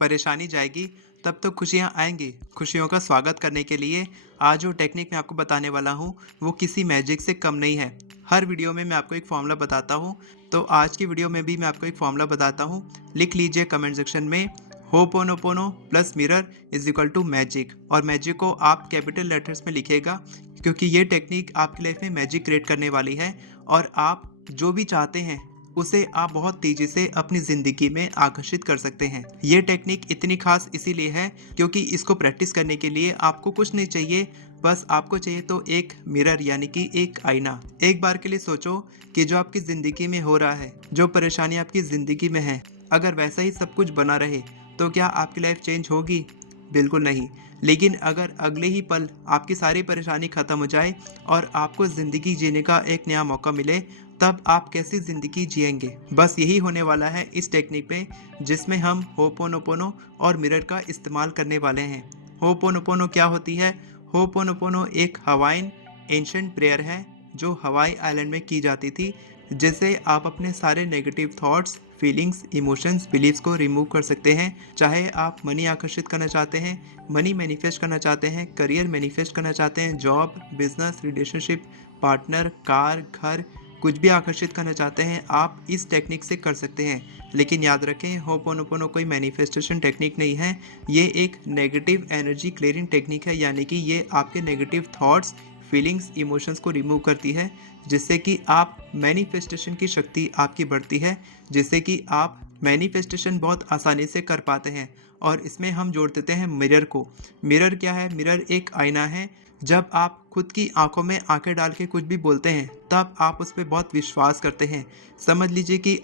परेशानी जाएगी तब तो खुशियाँ आएँगी। खुशियों का स्वागत करने के लिए आज जो टेक्निक मैं आपको बताने वाला हूँ, वो किसी मैजिक से कम नहीं है। हर वीडियो में मैं आपको एक फ़ॉर्मूला बताता हूँ, तो आज की वीडियो में भी मैं आपको एक फ़ॉर्मूला बताता हूँ। लिख लीजिए कमेंट सेक्शन में ho'oponopono plus mirror is equal to magic, और मैजिक को आप कैपिटल लेटर्स में लिखिएगा, क्योंकि ये टेक्निक आपकी लाइफ में मैजिक क्रिएट करने वाली है और आप जो भी चाहते हैं उसे आप बहुत तेजी से अपनी ज़िंदगी में आकर्षित कर सकते हैं। ये टेक्निक इतनी खास इसीलिए है क्योंकि इसको प्रैक्टिस करने के लिए आपको कुछ नहीं चाहिए, बस आपको चाहिए तो एक मिरर यानी कि एक आईना। एक बार के लिए सोचो कि जो आपकी ज़िंदगी में हो रहा है, जो परेशानी आपकी ज़िंदगी में है, अगर वैसा ही सब कुछ बना रहे तो क्या आपकी लाइफ चेंज होगी? बिल्कुल नहीं। लेकिन अगर अगले ही पल आपकी सारी परेशानी ख़त्म हो जाए और आपको ज़िंदगी जीने का एक नया मौका मिले, तब आप कैसी ज़िंदगी जिएंगे? बस यही होने वाला है इस टेक्निक में, जिसमें हम होपोनोपोनो और मिरर का इस्तेमाल करने वाले हैं। होपोनोपोनो क्या होती है? होपोनोपोनो एक हवाइन एंशिएंट प्रेयर है जो हवाई आइलैंड में की जाती थी, जिससे आप अपने सारे negative thoughts, feelings, emotions, beliefs को रिमूव कर सकते हैं। चाहे आप मनी आकर्षित करना चाहते हैं, मनी मैनिफेस्ट करना चाहते हैं, करियर मैनिफेस्ट करना चाहते हैं, job, business, relationship, partner, car, घर, कुछ भी आकर्षित करना चाहते हैं, आप इस टेक्निक से कर सकते हैं। लेकिन याद रखें, होपोनोपोनो कोई मैनिफेस्टेशन टेक्निक नहीं है। ये एक नेगेटिव एनर्जी क्लियरिंग टेक्निक है, यानी कि ये आपके नेगेटिव थॉट्स, फीलिंग्स, इमोशंस को रिमूव करती है, जिससे कि आप मैनिफेस्टेशन की शक्ति आपकी बढ़ती है, जिससे कि आप मैनिफेस्टेशन बहुत आसानी से कर पाते हैं। और इसमें हम जोड़ देते हैं मिरर को। मिरर क्या है? मिरर एक आईना है। जब आप खुद की आंखों में आंखें डाल के कुछ भी बोलते हैं, तब आप उस पर बहुत विश्वास करते हैं। समझ लीजिए कि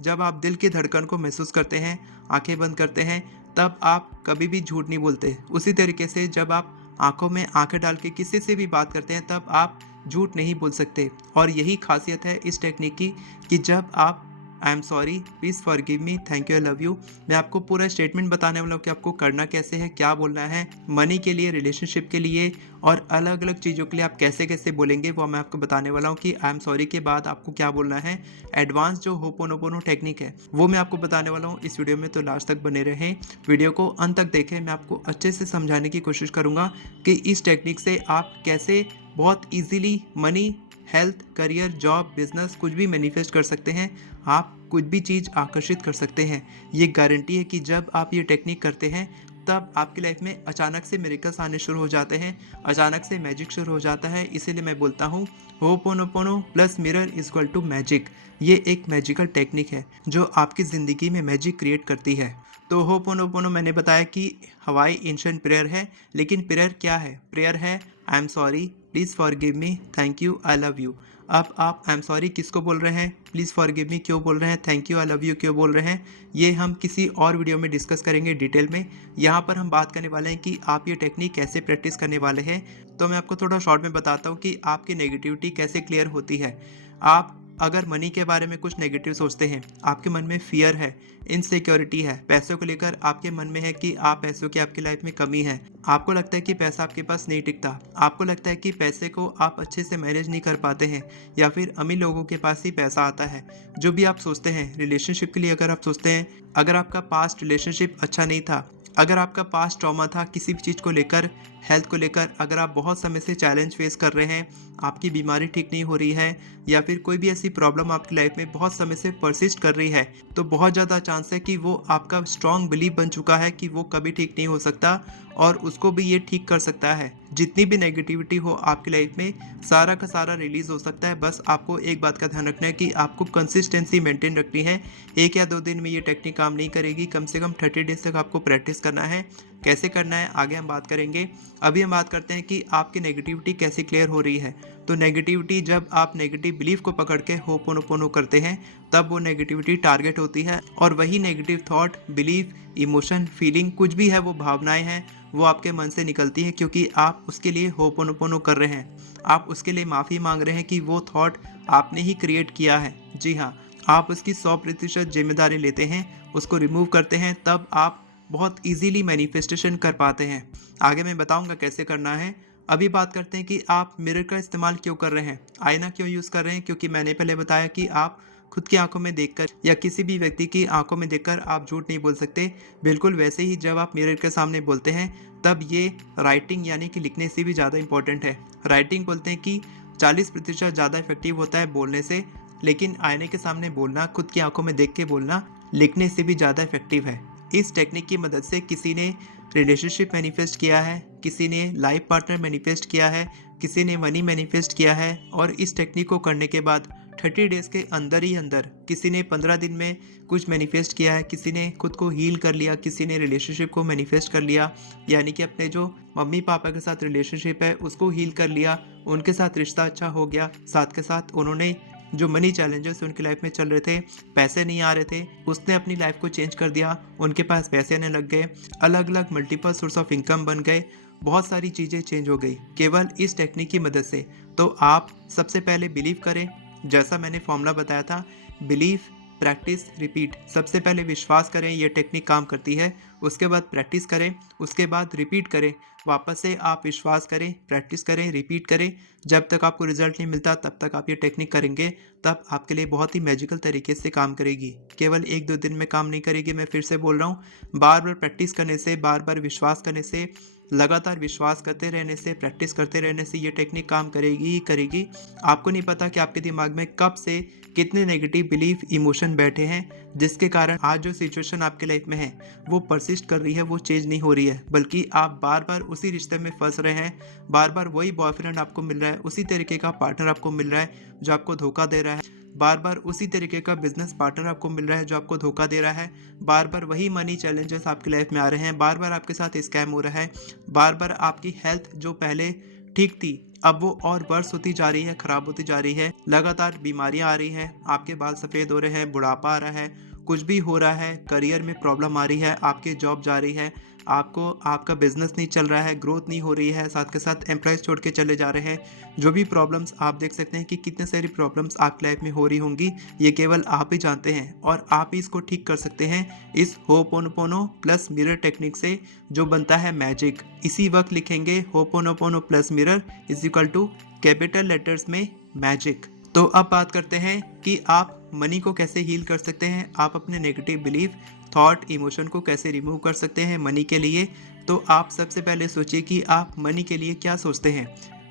जब आप दिल की धड़कन को महसूस करते हैं, आंखें बंद करते हैं, तब आप कभी भी झूठ नहीं बोलते। उसी तरीके से जब आप आंखों में आंखें डाल के किसी से भी बात करते हैं, तब आप झूठ नहीं बोल सकते। और यही खासियत है इस टेक्निक की कि जब आप I am sorry, please forgive me, thank you, I love you, मैं आपको पूरा स्टेटमेंट बताने वाला हूँ कि आपको करना कैसे है, क्या बोलना है, मनी के लिए, रिलेशनशिप के लिए और अलग अलग चीज़ों के लिए आप कैसे कैसे बोलेंगे, वो मैं आपको बताने वाला हूँ कि आई एम सॉरी के बाद आपको क्या बोलना है। एडवांस जो होपोनोपोनो टेक्निक है वो मैं आपको बताने वाला हूँ इस वीडियो में, तो लास्ट तक बने रहें। वीडियो को अंत तक देखें। मैं आपको अच्छे से समझाने की कोशिश करूँगा कि इस टेक्निक से आप कैसे बहुत easily money, health, career, job, business कुछ भी मैनिफेस्ट कर सकते हैं। आप कुछ भी चीज़ आकर्षित कर सकते हैं। ये गारंटी है कि जब आप ये टेक्निक करते हैं, तब आपकी लाइफ में अचानक से मिरेकल्स आने शुरू हो जाते हैं, अचानक से मैजिक शुरू हो जाता है। इसीलिए मैं बोलता हूँ ho'oponopono plus mirror is equal to magic. ये एक मैजिकल टेक्निक है जो आपकी ज़िंदगी में मैजिक क्रिएट करती है। तो होपोनोपोनो मैंने बताया कि हवाई एंशिएंट प्रेयर है, लेकिन प्रेयर क्या है? प्रेयर है I am sorry, please forgive me, thank you, I love you. अब आप आई एम सॉरी किसको बोल रहे हैं, प्लीज़ फॉरगिव मी क्यों बोल रहे हैं, thank you, I love you क्यों बोल रहे हैं, ये हम किसी और वीडियो में डिस्कस करेंगे डिटेल में। यहाँ पर हम बात करने वाले हैं कि आप ये टेक्निक कैसे प्रैक्टिस करने वाले हैं। तो मैं आपको थोड़ा शॉर्ट में बताता हूँ कि आपकी नेगेटिविटी कैसे क्लियर होती है। आप अगर मनी के बारे में कुछ नेगेटिव सोचते हैं, आपके मन में फियर है, इनसिक्योरिटी है, पैसों को लेकर आपके मन में है कि आप पैसों की आपकी लाइफ में कमी है, आपको लगता है कि पैसा आपके पास नहीं टिकता, आपको लगता है कि पैसे को आप अच्छे से मैनेज नहीं कर पाते हैं, या फिर अमीर लोगों के पास ही पैसा आता है। जो भी आप सोचते हैं, रिलेशनशिप के लिए अगर आप सोचते हैं, अगर आपका पास्ट रिलेशनशिप अच्छा नहीं था, अगर आपका पास्ट ट्रॉमा था किसी भी चीज़ को लेकर, हेल्थ को लेकर, अगर आप बहुत समय से चैलेंज फेस कर रहे हैं, आपकी बीमारी ठीक नहीं हो रही है, या फिर कोई भी ऐसी प्रॉब्लम आपकी लाइफ में बहुत समय से परसिस्ट कर रही है, तो बहुत ज़्यादा चांस है कि वो आपका स्ट्रॉन्ग बिलीफ बन चुका है कि वो कभी ठीक नहीं हो सकता, और उसको भी ये ठीक कर सकता है। जितनी भी नेगेटिविटी हो आपकी लाइफ में, सारा का सारा रिलीज़ हो सकता है। बस आपको एक बात का ध्यान रखना है कि आपको कंसिस्टेंसी मेंटेन रखनी है। 1 या 2 दिन में ये टेक्निक काम नहीं करेगी, कम से कम 30 डेज तक आपको प्रैक्टिस करना है। कैसे करना है आगे हम बात करेंगे। अभी हम बात करते हैं कि आपकी नेगेटिविटी कैसे क्लियर हो रही है। तो नेगेटिविटी, जब आप नेगेटिव बिलीफ को पकड़ के होपोनोपोनो करते हैं, तब वो नेगेटिविटी टारगेट होती है, और वही negative thought, belief, emotion, feeling, कुछ भी है, वो भावनाएं हैं, वो आपके मन से निकलती है, क्योंकि आप उसके लिए होपोनोपोनो कर रहे हैं। आप उसके लिए माफ़ी मांग रहे हैं कि वो थॉट आपने ही क्रिएट किया है। जी हाँ, आप उसकी 100% जिम्मेदारी लेते हैं, उसको रिमूव करते हैं, तब आप बहुत इजीली मैनिफेस्टेशन कर पाते हैं। आगे मैं बताऊंगा कैसे करना है। अभी बात करते हैं कि आप मिरर का इस्तेमाल क्यों कर रहे हैं, आईना क्यों यूज़ कर रहे हैं। क्योंकि मैंने पहले बताया कि आप खुद की आंखों में देखकर या किसी भी व्यक्ति की आंखों में देखकर आप झूठ नहीं बोल सकते। बिल्कुल वैसे ही जब आप मिरर के सामने बोलते हैं तब ये राइटिंग यानी कि लिखने से भी ज़्यादा इंपॉर्टेंट है। राइटिंग बोलते हैं कि 40% ज़्यादा इफेक्टिव होता है बोलने से, लेकिन आईने के सामने बोलना, खुद की आंखों में देख के बोलना लिखने से भी ज़्यादा इफेक्टिव है। इस टेक्निक की मदद से किसी ने रिलेशनशिप मैनिफेस्ट किया है, किसी ने लाइफ पार्टनर मैनिफेस्ट किया है, किसी ने मनी मैनिफेस्ट किया है। और इस टेक्निक को करने के बाद 30 डेज़ के अंदर ही अंदर किसी ने 15 दिन में कुछ मैनिफेस्ट किया है, किसी ने खुद को हील कर लिया, किसी ने रिलेशनशिप को मैनिफेस्ट कर लिया, यानी कि अपने जो मम्मी पापा के साथ रिलेशनशिप है उसको हील कर लिया, उनके साथ रिश्ता अच्छा हो गया। साथ के साथ उन्होंने जो मनी चैलेंजेस उनकी लाइफ में चल रहे थे, पैसे नहीं आ रहे थे, उसने अपनी लाइफ को चेंज कर दिया, उनके पास पैसे आने लग गए, अलग अलग मल्टीपल सोर्स ऑफ इनकम बन गए, बहुत सारी चीज़ें चेंज हो गई केवल इस टेक्निक की मदद से। तो आप सबसे पहले बिलीव करें, जैसा मैंने फॉर्मूला बताया था, बिलीव, प्रैक्टिस, रिपीट। सबसे पहले विश्वास करें ये टेक्निक काम करती है, उसके बाद प्रैक्टिस करें, उसके बाद रिपीट करें, वापस से आप विश्वास करें, प्रैक्टिस करें, रिपीट करें। जब तक आपको रिजल्ट नहीं मिलता तब तक आप ये टेक्निक करेंगे, तब आपके लिए बहुत ही मैजिकल तरीके से काम करेगी। केवल 1-2 दिन में काम नहीं करेगी, मैं फिर से बोल रहा हूँ। बार बार प्रैक्टिस करने से, बार बार विश्वास करने से, लगातार विश्वास करते रहने से, प्रैक्टिस करते रहने से ये टेक्निक काम करेगी ही करेगी। आपको नहीं पता कि आपके दिमाग में कब से कितने नेगेटिव बिलीफ, इमोशन बैठे हैं, जिसके कारण आज जो सिचुएशन आपके लाइफ में है वो परसिस्ट कर रही है, वो चेंज नहीं हो रही है, बल्कि आप बार बार उसी रिश्ते में फंस रहे हैं। बार बार वही बॉयफ्रेंड आपको मिल रहा है, उसी तरीके का पार्टनर आपको मिल रहा है जो आपको धोखा दे रहा है। बार बार उसी तरीके का बिजनेस पार्टनर आपको मिल रहा है जो आपको धोखा दे रहा है। बार बार वही मनी चैलेंजेस आपकी लाइफ में आ रहे हैं, बार बार आपके साथ स्कैम हो रहा है। बार बार आपकी हेल्थ जो पहले ठीक थी अब वो और वर्स होती जा रही है, खराब होती जा रही है। लगातार बीमारियां आ रही हैं, आपके बाल सफ़ेद हो रहे हैं, बुढ़ापा आ रहा है, कुछ भी हो रहा है, करियर में प्रॉब्लम आ रही है, आपकी जॉब जा रही है, आपको आपका बिजनेस नहीं चल रहा है, ग्रोथ नहीं हो रही है, साथ के साथ एम्प्लॉयज़ छोड़ के चले जा रहे हैं। जो भी प्रॉब्लम्स आप देख सकते हैं कि कितने सारी प्रॉब्लम्स आपकी लाइफ में हो रही होंगी, ये केवल आप ही जानते हैं और आप ही इसको ठीक कर सकते हैं इस होपोनोपोनो प्लस मिरर टेक्निक से, जो बनता है मैजिक। इसी वक्त लिखेंगे ho'oponopono plus mirror is equal to capital letters में मैजिक। तो अब बात करते हैं कि आप मनी को कैसे हील कर सकते हैं, आप अपने नेगेटिव बिलीफ, थॉट, इमोशन को कैसे रिमूव कर सकते हैं मनी के लिए। तो आप सबसे पहले सोचिए कि आप मनी के लिए क्या सोचते हैं।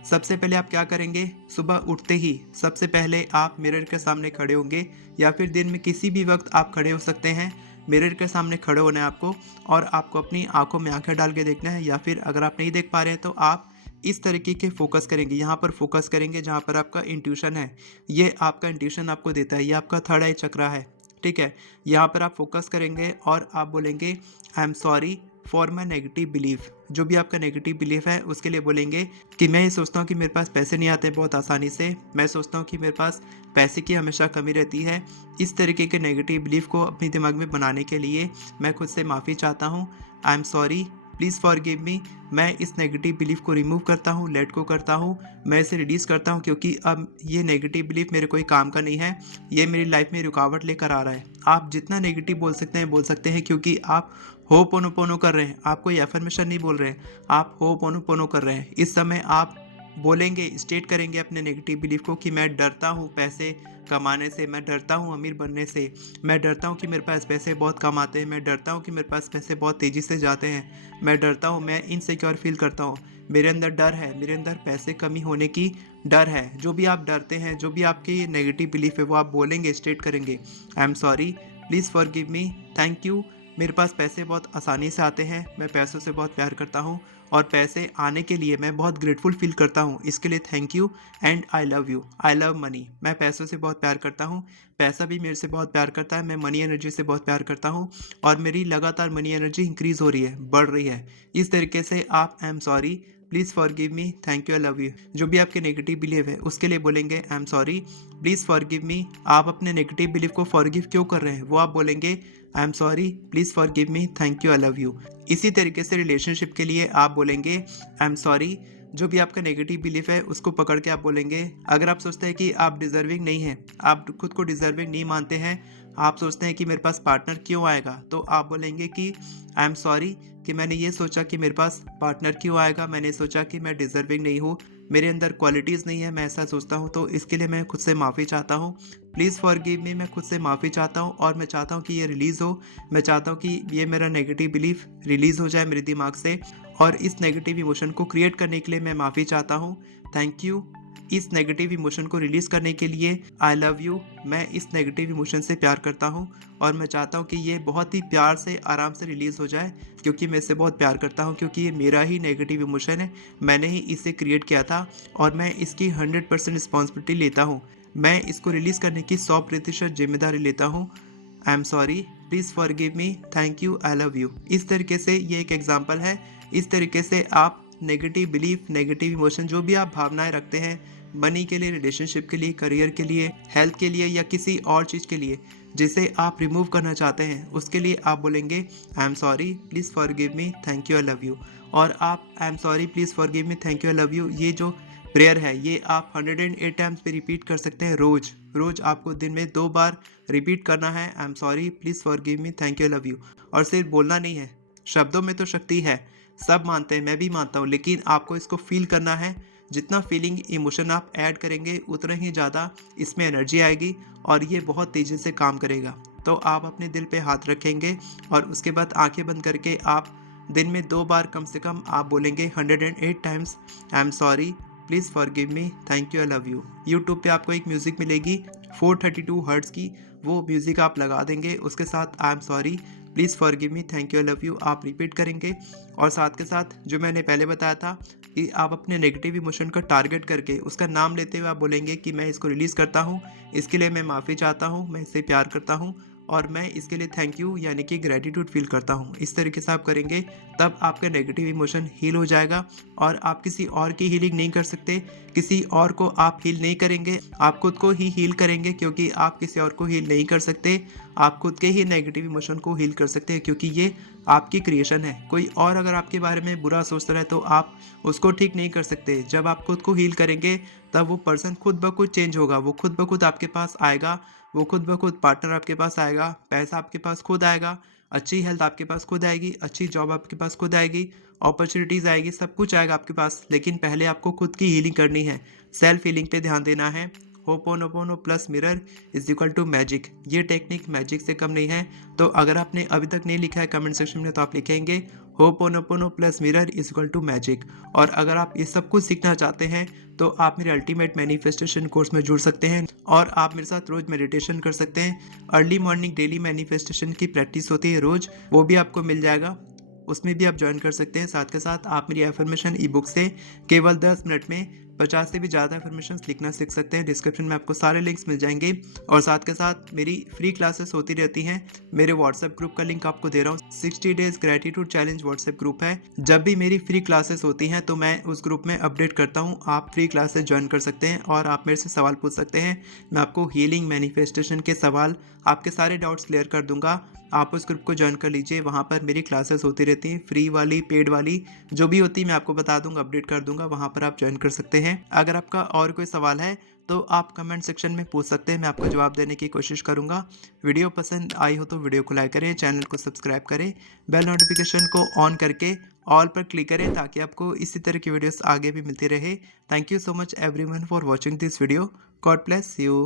सबसे पहले आप क्या करेंगे, सुबह उठते ही सबसे पहले आप मिरर के सामने खड़े होंगे, या फिर दिन में किसी भी वक्त आप खड़े हो सकते हैं। मिरर के सामने खड़े होना है आपको और आपको अपनी आंखों में आंखें डाल के देखना है, या फिर अगर आप नहीं देख पा रहे हैं तो आप इस तरीके के फोकस करेंगे, यहाँ पर फोकस करेंगे जहाँ पर आपका इंट्यूशन है। ये आपका इंट्यूशन आपको देता है, ये आपका थर्ड आई चक्रा है, ठीक है। यहाँ पर आप फोकस करेंगे और आप बोलेंगे I am sorry for my negative belief. जो भी आपका नेगेटिव बिलीफ है उसके लिए बोलेंगे कि मैं ये सोचता हूँ कि मेरे पास पैसे नहीं आते बहुत आसानी से, मैं सोचता हूँ कि मेरे पास पैसे की हमेशा कमी रहती है। इस तरीके के नेगेटिव बिलीफ को अपने दिमाग में बनाने के लिए मैं खुद से माफ़ी चाहता हूँ। I am sorry, please forgive me. मैं इस नेगेटिव बिलीफ को रिमूव करता हूँ, लेट को करता हूँ, मैं इसे रिड्यूस करता हूँ, क्योंकि अब ये नेगेटिव बिलीफ मेरे कोई काम का नहीं है, ये मेरी लाइफ में रुकावट लेकर आ रहा है। आप जितना नेगेटिव बोल सकते हैं, क्योंकि आप होपोनोपोनो कर रहे हैं, आप कोई एफर्मेशन नहीं बोल रहे हैं, आप होपोनोपोनो कर रहे हैं। इस समय आप बोलेंगे, स्टेट करेंगे अपने नेगेटिव बिलीफ को कि मैं डरता हूँ पैसे कमाने से, मैं डरता हूँ अमीर बनने से, मैं डरता हूँ कि मेरे पास पैसे बहुत कम आते हैं, मैं डरता हूँ कि मेरे पास पैसे बहुत तेज़ी से जाते हैं, मैं डरता हूँ, मैं इनसिक्योर फील करता हूँ, मेरे अंदर डर है, मेरे अंदर पैसे कमी होने की डर है। जो भी आप डरते हैं, जो भी आपकी नेगेटिव बिलीफ है, वो आप बोलेंगे, स्टेट करेंगे। I am sorry, please forgive me, thank you, मेरे पास पैसे बहुत आसानी से आते हैं, मैं पैसों से बहुत प्यार करता हूँ और पैसे आने के लिए मैं बहुत ग्रेटफुल फील करता हूँ, इसके लिए thank you and I love you, I love money. मैं पैसों से बहुत प्यार करता हूँ, पैसा भी मेरे से बहुत प्यार करता है, मैं मनी एनर्जी से बहुत प्यार करता हूँ और मेरी लगातार मनी एनर्जी इंक्रीज़ हो रही है, बढ़ रही है। इस तरीके से आप I am sorry, please forgive me, thank you, I love you, जो भी आपके नेगेटिव बिलीफ है उसके लिए बोलेंगे I am sorry, please forgive me. आप अपने नेगेटिव बिलीफ को फॉरगिव क्यों कर रहे हैं वो आप बोलेंगे I am sorry, please forgive me, thank you, I love you. इसी तरीके से रिलेशनशिप के लिए आप बोलेंगे आई एम सॉरी। जो भी आपका नेगेटिव बिलीफ है उसको पकड़ के आप बोलेंगे, अगर आप सोचते हैं कि आप डिज़र्विंग नहीं हैं, आप खुद को डिज़र्विंग नहीं मानते हैं, आप सोचते हैं कि मेरे पास पार्टनर क्यों आएगा, तो आप बोलेंगे कि आई एम सॉरी कि मैंने ये सोचा कि मेरे पास पार्टनर क्यों आएगा, मैंने सोचा कि मैं डिज़र्विंग नहीं हूँ, मेरे अंदर क्वालिटीज़ नहीं है, मैं ऐसा सोचता हूँ, तो इसके लिए मैं खुद से माफ़ी चाहता हूँ। प्लीज़ फॉरगिव मी, मैं खुद से माफ़ी चाहता हूँ और मैं चाहता हूँ कि ये रिलीज़ हो। मैं चाहता हूँ कि ये मेरा नेगेटिव बिलीफ रिलीज़ हो जाए मेरे दिमाग से, और इस नेगेटिव इमोशन को क्रिएट करने के लिए मैं माफ़ी चाहता हूँ। Thank you. इस नेगेटिव इमोशन को रिलीज़ करने के लिए आई लव यू। मैं इस नेगेटिव इमोशन से प्यार करता हूँ और मैं चाहता हूँ कि ये बहुत ही प्यार से आराम से रिलीज़ हो जाए, क्योंकि मैं इससे बहुत प्यार करता हूँ, क्योंकि ये मेरा ही नेगेटिव इमोशन है। मैंने ही इसे क्रिएट किया था और मैं इसकी 100% रिस्पॉन्सिबिलिटी लेता हूँ। मैं इसको रिलीज़ करने की 100% जिम्मेदारी लेता हूँ। I am sorry, please forgive me, thank you, I love you. इस तरीके से ये एक एग्जाम्पल है। इस तरीके से आप नेगेटिव बिलीफ, नेगेटिव इमोशन, जो भी आप भावनाएं रखते हैं मनी के लिए, रिलेशनशिप के लिए, करियर के लिए, हेल्थ के लिए या किसी और चीज़ के लिए जिसे आप रिमूव करना चाहते हैं, उसके लिए आप बोलेंगे I am sorry, please forgive me, thank you, I love you. और आप I am sorry, please forgive me, thank you, I love you, ये जो प्रेयर है ये आप 108 टाइम्स पे रिपीट कर सकते हैं रोज़। रोज़ आपको दिन में 2 बार रिपीट करना है, I am sorry, please forgive me, thank you, I love you. और सिर्फ बोलना नहीं है, शब्दों में तो शक्ति है, सब मानते हैं, मैं भी मानता हूँ, लेकिन आपको इसको फील करना है। जितना फीलिंग इमोशन आप ऐड करेंगे उतना ही ज़्यादा इसमें एनर्जी आएगी और ये बहुत तेज़ी से काम करेगा। तो आप अपने दिल पे हाथ रखेंगे और उसके बाद आंखें बंद करके आप दिन में 2 बार कम से कम आप बोलेंगे 108 times I am sorry, please forgive me, thank you, I love you. YouTube पे आपको एक म्यूज़िक मिलेगी 432 हर्ट्ज़ की, वो म्यूज़िक आप लगा देंगे, उसके साथ I am sorry, please forgive me, thank you, I love you आप रिपीट करेंगे। और साथ के साथ जो मैंने पहले बताया था कि आप अपने नेगेटिव इमोशन का टारगेट करके उसका नाम लेते हुए आप बोलेंगे कि मैं इसको रिलीज़ करता हूँ, इसके लिए मैं माफ़ी चाहता हूँ, मैं इससे प्यार करता हूँ और मैं इसके लिए थैंक यू यानी कि ग्रैटिट्यूड फील करता हूँ। इस तरीके से आप करेंगे तब आपका नेगेटिव इमोशन हील हो जाएगा और आप किसी और की हीलिंग नहीं कर सकते, किसी और को आप हील नहीं करेंगे, आप खुद को ही हील करेंगे, क्योंकि आप किसी और को हील नहीं कर सकते। आप खुद के ही नेगेटिव इमोशन को हील कर सकते हैं, क्योंकि ये आपकी क्रिएशन है। कोई और अगर आपके बारे में बुरा सोचता रहे तो आप उसको ठीक नहीं कर सकते। जब आप खुद को हील करेंगे तब वो पर्सन खुद ब खुद चेंज होगा, वो खुद ब खुद आपके पास आएगा, वो खुद ब खुद पार्टनर आपके पास आएगा, पैसा आपके पास खुद आएगा, अच्छी हेल्थ आपके पास खुद आएगी, अच्छी जॉब आपके पास खुद आएगी, अपॉर्चुनिटीज़ आएगी, सब कुछ आएगा आपके पास। लेकिन पहले आपको खुद की हीलिंग करनी है, सेल्फ हीलिंग पे ध्यान देना है। Ho'oponopono plus mirror is equal to magic, ये टेक्निक मैजिक से कम नहीं है। तो अगर आपने अभी तक नहीं लिखा है कमेंट सेक्शन में तो आप लिखेंगे ho'oponopono plus mirror is equal to magic. और अगर आप ये सब कुछ सीखना चाहते हैं तो आप मेरे अल्टीमेट मैनिफेस्टेशन कोर्स में जुड़ सकते हैं और आप मेरे साथ रोज़ मेडिटेशन कर सकते हैं। अर्ली मॉर्निंग डेली मैनिफेस्टेशन की प्रैक्टिस होती है रोज़, वो भी आपको मिल जाएगा, उसमें भी आप ज्वाइन कर सकते हैं। साथ के साथ आप मेरी एफर्मेशन ई बुक से केवल 10 मिनट में 50 से भी ज़्यादा एफर्मेशन लिखना सीख सकते हैं। डिस्क्रिप्शन में आपको सारे लिंक्स मिल जाएंगे और साथ के साथ मेरी फ्री क्लासेस होती रहती हैं। मेरे व्हाट्सएप ग्रुप का लिंक आपको दे रहा हूँ, 60 days gratitude challenge WhatsApp group है। जब भी मेरी फ्री क्लासेस होती हैं तो मैं उस ग्रुप में अपडेट करता हूँ, आप फ्री क्लासेस ज्वाइन कर सकते हैं और आप मेरे से सवाल पूछ सकते हैं। मैं आपको हीलिंग, मैनिफेस्टेशन के सवाल, आपके सारे डाउट्स क्लियर कर दूंगा। आप उस ग्रुप को ज्वाइन कर लीजिए, वहाँ पर मेरी क्लासेस होती रहती हैं, फ्री वाली, पेड वाली, जो भी होती है मैं आपको बता दूंगा, अपडेट कर दूंगा, वहाँ पर आप ज्वाइन कर सकते हैं। अगर आपका और कोई सवाल है तो आप कमेंट सेक्शन में पूछ सकते हैं, मैं आपको जवाब देने की कोशिश करूंगा। वीडियो पसंद आई हो तो वीडियो को लाइक करें, चैनल को सब्सक्राइब करें, बेल नोटिफिकेशन को ऑन करके ऑल पर क्लिक करें ताकि आपको इसी तरह की वीडियोस आगे भी मिलती रहे। Thank you so much everyone for watching this video. God bless you.